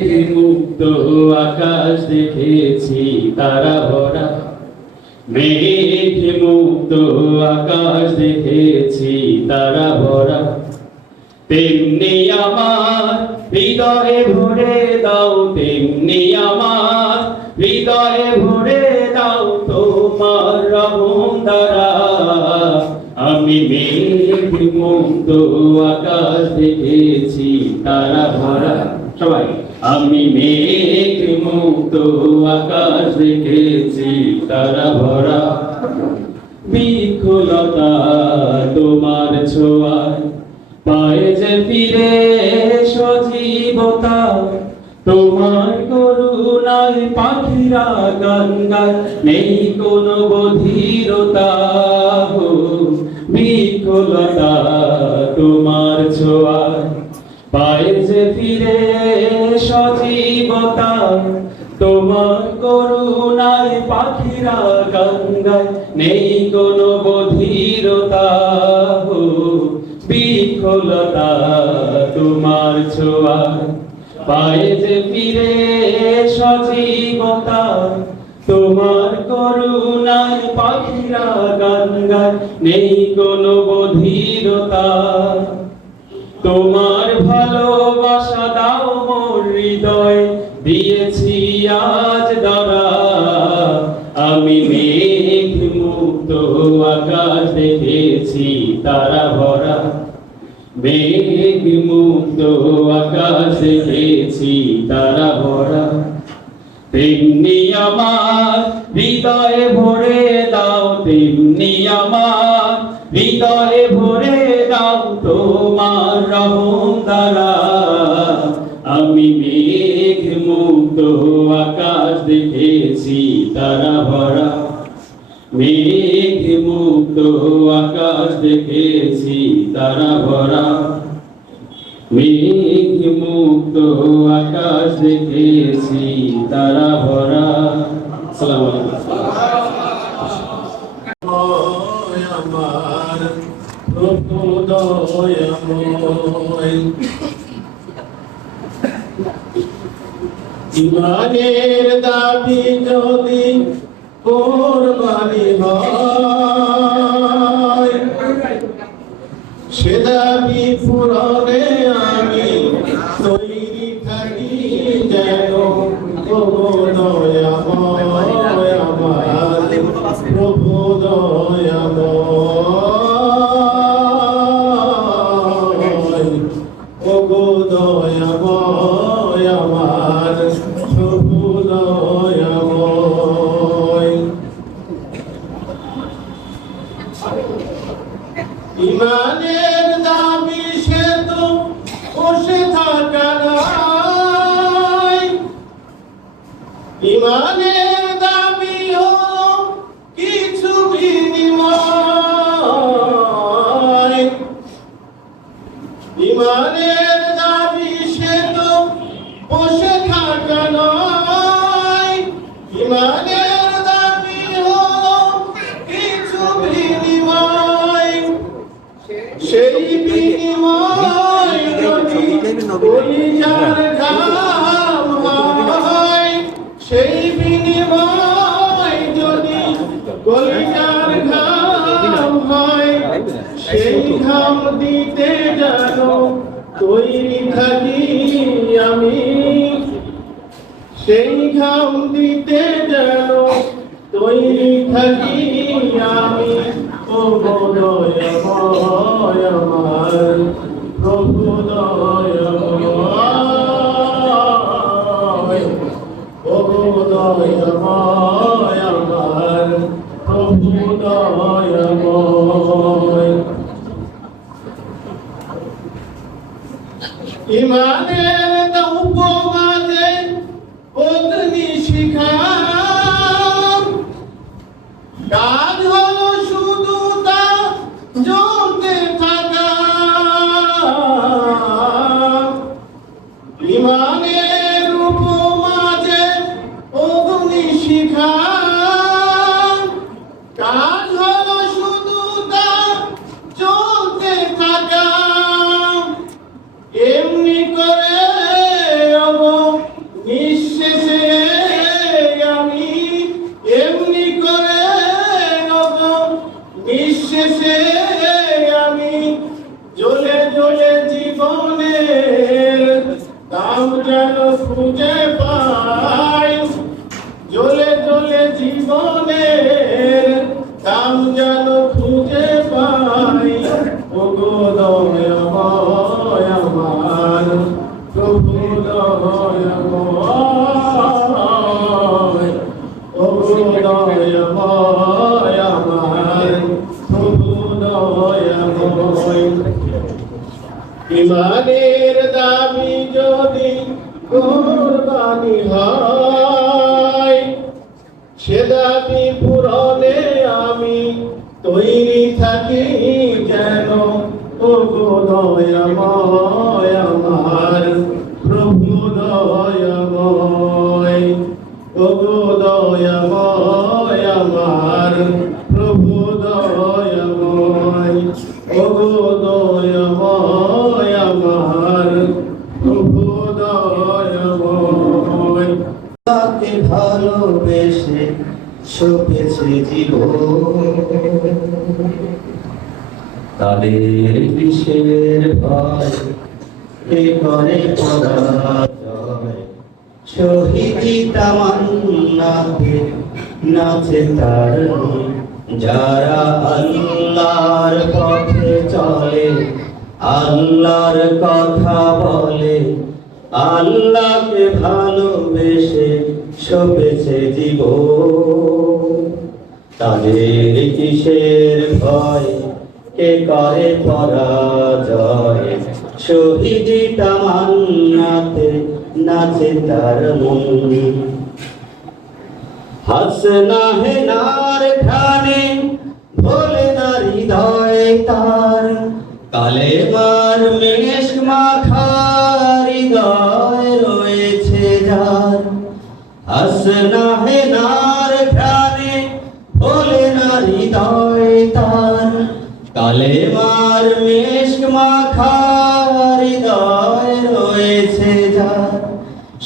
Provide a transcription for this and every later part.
মুক্ত আকাশ দেখেছি তারা ভরা, মেঘ মুক্ত আকাশ দেখেছি তারা ভরা। তেমনি আমার হৃদয়ে ভরে দাও, তেমনি আমার হৃদয়ে ভরে দাও তোমার রহম দ্বারা। আমি মেঘ মুক্ত আকাশ দেখেছি তারা ভরা। সবাই আমি মেঘ মুক্ত আকাশ দেখেছি তারা ভরা। বিকুলতা তোমার ছোঁয়ায় পায়ে যে ফিরে সজীবতা, তোমার করুণায় পাখিরা গান গায়, নেই কোনো বধিরতা। বিকুলতা তোমার ছোঁয়ায় পায়ে যে ফিরে সজীবতা, তোমার করুণায় পাখিরা গান গায়, নেই কোনো বধিরতা। বিফলতা তোমার ছোঁয়ায় পায়ে যে ফিরে সজীবতা, তোমার করুণায় পাখিরা গান গায়, নেই কোনো বধিরতা। তোমার ভালোবাসা দাও মোর হৃদয় দিয়েছি আজ ধরা। আমি মেঘ মুক্ত আকাশ দেখেছি তারা ভরা, মেঘ মুক্ত আকাশ দেখেছি তারা ভরা। তেমনি আমার হৃদয়ে ভরে দাও, তেমনি আমার হৃদয়ে ভরে দাও তোমার রহম দ্বারা। আমি মেঘ মুক্ত আকাশ দেখেছি তারা ভরা, মেঘ মুক্ত আকাশ দেখেছি তারা ভরা। মেঘ মুক্ত আকাশ দেখেছি তারা ভরা। আসসালামু আলাইকুম। ইমানের দাবি যদি কোরবানি হয়, সে দাবি পূরণে আমি তৈরি থাকি যেন। দয়াময় আমার প্রভু দয়াময়, ওগো দয়াময় আমার প্রভু দয়াময়। ইমানের দাবি সে তো বসে থাকা নয়, ইমানের দাবি হলো কিছু বিনিময়। ইমানের দাবি সে তো বসে থাকা নয়, ইমানের দাবি হলো কিছু বিনিময়। সেই বিনিময় যদি কলিজার ঘাম হয়, সেই বিনিময় যদি কলিজার ঘাম হয়, সেই ঘাম দিতে জানো তৈরি থাকি আমি। সেই ঘাম দিতে জানো তৈরি থাকি আমি। ও দয়াময় আমার প্রভু দয়াময়, ও দয়াময় আমার প্রভু দয়াময়। ইমানের উপবাদে অগ্নি শিখা, কাজ হলো শুধু তা জ্বলতে থাকা। ইমানের উপমাজে অগ্নি শিখা, কাজ হলো শুধু তা জ্বলতে থাকা। এমনি করে যেন খুঁজে পাই, জ্বলে জ্বলে জীবনের কাম যেন খুঁজে পাই। ওগো দয়াময় আমার প্রভু দয়াময়, ওগো দয়াময় আমার প্রভু দয়াময়। ইমানের দাবি যদি কুরবানি হয়, সে দাবি পূরণে আমি তৈরি থাকি যেন। ওগো দয়াময় আমার প্রভু দয়াময়, ওগো দয়াময় আমার প্রভু দয়াময়, ওগো দয়াময় আমার প্রভু দয়াময়। তাকে ভালোবেসে সপেছে জীবন, তাদের কিসের ভয়, কে করে পরাজয়। শহীদি তামান্নাতে নাচে তার মন, যারা আল্লাহর পথে চলে, আল্লাহর কথা বলে, আল্লাহকে ভালোবেসে সপেছে জীবন। তাদের কিসের ভয়, কে করে পরাজয়। শহীদি তামান্নাতে নাচে তার মন। হাসনা হে নার খানে ভোলে না হৃদয় তার, কালেমার মেশ মাখা হৃদয় রয়েছে যার। হাসনা হে নার খানে ভোলে না হৃদয় তার, কালেমার মেশ মাখা হৃদয় রয়েছে যার।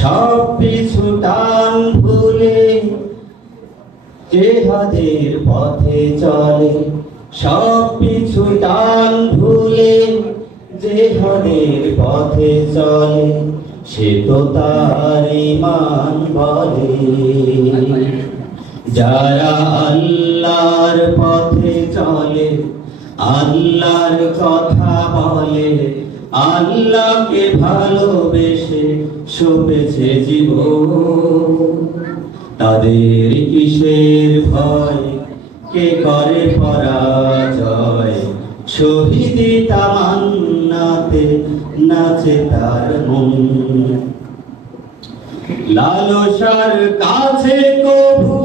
সব পিছু টান ভুলে জেহাদের পথে চলে, সব পিছু টান ভুলে জেহাদের পথে চলে, সে তো তার ঈমান বলে। যারা আল্লাহর পথে চলে, আল্লাহর কথা বলে, আল্লাহকে ভালোবেসে সপেছে জীবন। তাদের কিসের ভয়, কে করে পরাজয়। শহীদি তামান্নাতে নাচে তার মন। লালসার কাছে কভু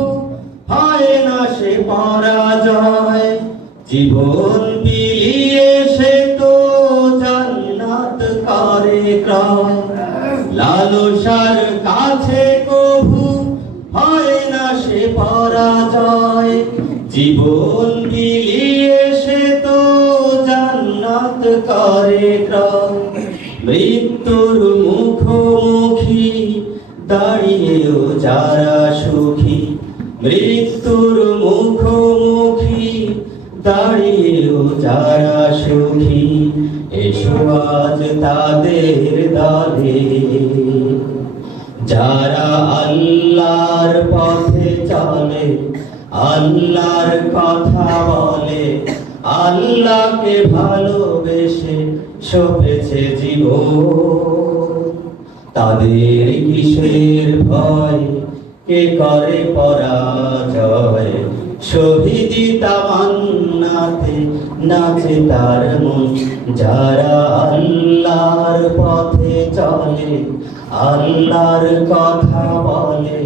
হয় না সে পরাজয়, জীবন বিলিয়ে সে তো জান্নাত করে ক্রয়। লালসার কাছে কভু হয় না সে পরাজয়, জীবন বিলিয়ে সে তো জান্নাত করে ক্রয়। মৃত্যুর মুখোমুখি দাঁড়িয়েও যারা সুখী, মৃত্যুর মুখোমুখি দাঁড়িয়েও যারা সুখী, এসো আজ তাদের দলে। যারা আল্লাহর পথে চলে, আল্লাহর কথা বলে, আল্লাহকে ভালোবেসে সপেছে জীবন। তাদের কিসের ভয়, কে করে পরাজয়। শহীদি তামান্নাতে নাচে তার মন। যারা আল্লাহর পথে চলে, আল্লাহর কথা বলে,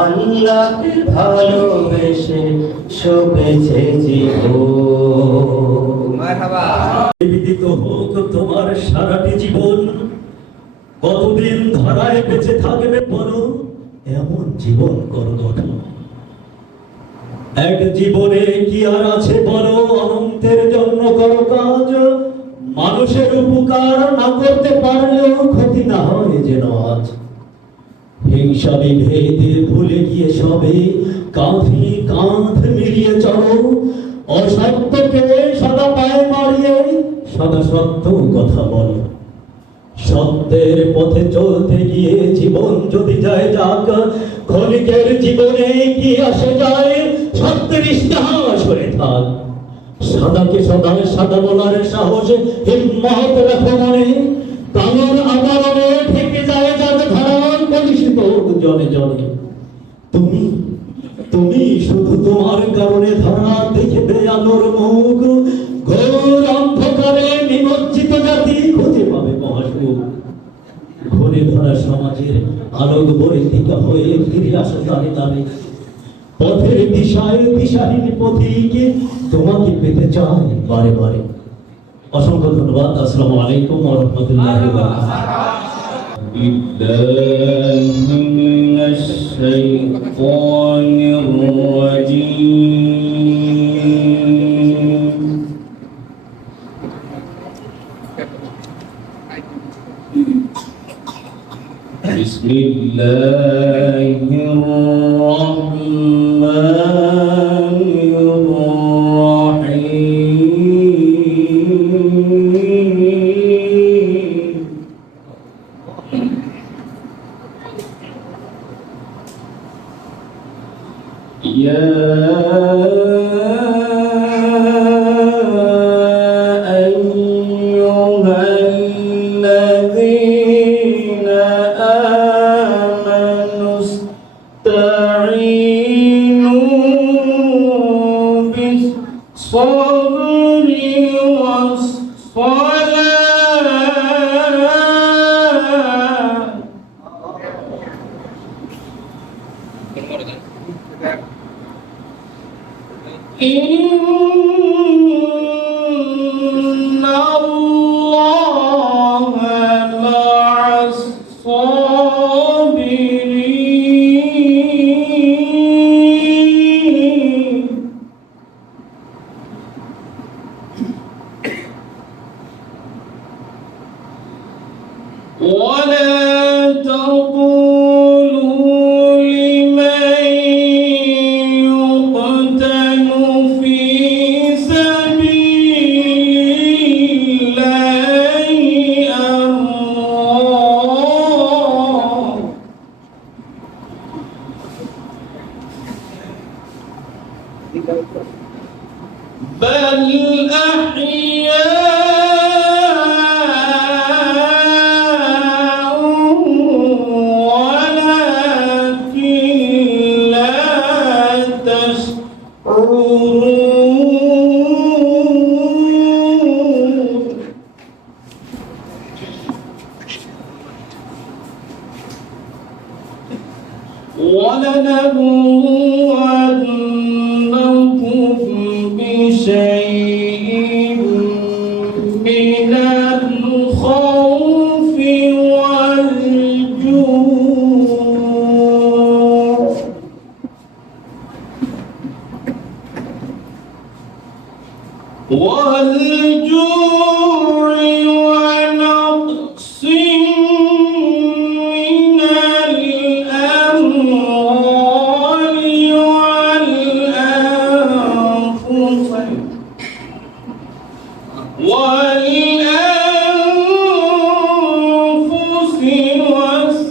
আল্লাহকে ভালোবেসে সপেছে জীবন। বিদিত হোক তোমার সারাটি জীবন, কতদিন ধরায় বেঁচে থাকবে বলো, এমন জীবন করো গঠন। এক জীবনে কি আর আছে বলো, অনন্তের জন্য করো কাজ। মানুষের উপকার না করতে পারলেও ক্ষতি না হয় যেন আজ। হিংসা বিভেদে ভুলে গিয়ে সবে কাঁধে কাঁধ মিলিয়ে চলো। অসত্যকে সদা পায়ে মারিয়ে সদা সত্য কথা বলো। সত্যের পথে চলতে গিয়ে জীবন যদি যায় যাক, ক্ষণিকের জীবনে কি আসে যায়, সত্যের ইস্তেহার সরে থাক। সাদাকে সদা সাদা বলার সাহস হিম্মত রাখো মনে, কামন আবরণে ঠেকে যায় যার ধারা কলুষিত জনে জনে। তুমি তুমি শুধু তোমার কারণে ধারা দেখবে আলোর মুখ, ঘোর অন্ধকারে নিমজ্জিত জাতি খুঁজে পাবে মহাসুখ। ঘুরে ধরা সমাজের আলোক বৈদিকা হয়ে ফিরে আসো তারে তারে, পথের দিশায় দিশাহীন পথিকে তোমাকে পেতে চায় বারে বারে। অসংখ্য ধন্যবাদ। আসসালামু আলাইকুম ওয়া রাহমাতুল্লাহি ওয়া বারাকাতুহু। ولا تقولوا لمن يقتل في سبيل الله أموات، بل أحياء ولكن لا تشعرون. ولنبلونكم بشيء من الخوف والجوع ونقص من الأموال والأنفس والثمرات،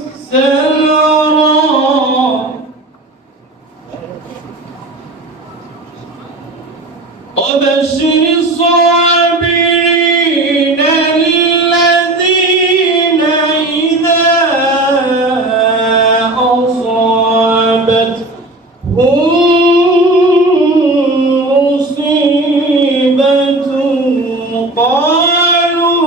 وبشر الصابرين الذين إذا أصابتهم مصيبة قالوا